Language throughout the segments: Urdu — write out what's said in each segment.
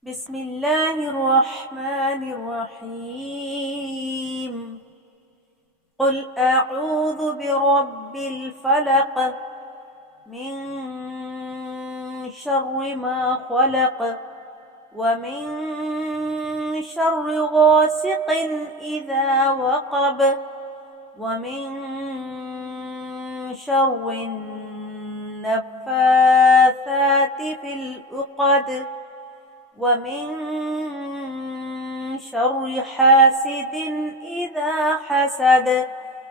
بسم الله الرحمن الرحيم. قل أعوذ برب الفلق من شر ما خلق ومن شر غاسق إذا وقب ومن شر النفاثات في العقد ومن شر حاسد إذا حسد.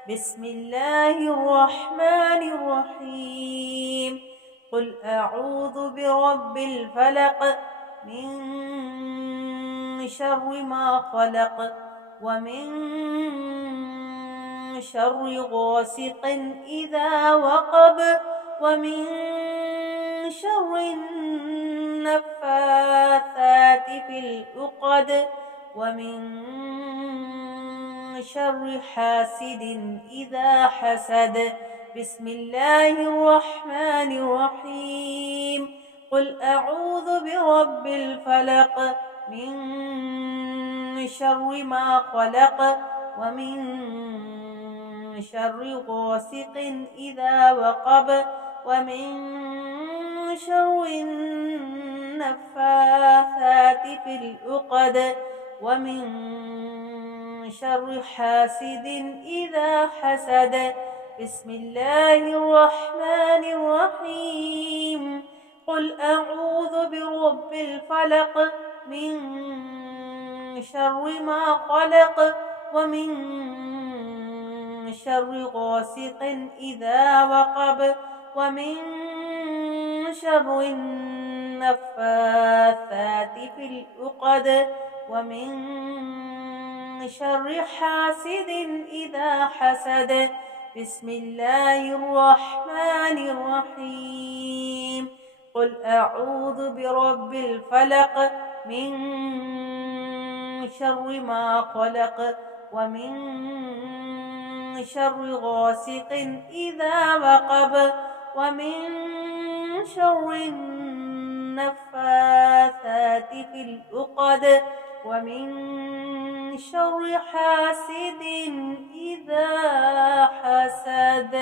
بسم الله الرحمن الرحيم. قل أعوذ برب الفلق من شر ما خلق ومن شر غاسق إذا وقب ومن شر النفاثات في العقد ومن شر حاسد إذا حسد. بسم الله الرحمن الرحيم. قل أعوذ برب الفلق من شر ما خلق ومن شر غاسق إذا وقب ومن شر النفاثات في العقد ومن شر حاسد إذا حسد. بسم الله الرحمن الرحيم. قل أعوذ برب الفلق من شر ما خلق ومن شر غاسق إذا وقب ومن شر النفاثات في العقد ومن شر حاسد إذا حسد. بسم الله الرحمن الرحيم. قل أعوذ برب الفلق من شر ما خلق ومن شر غاسق إذا وقب ومن شر النفاثات في العقد ومن شر حاسد إذا حسد.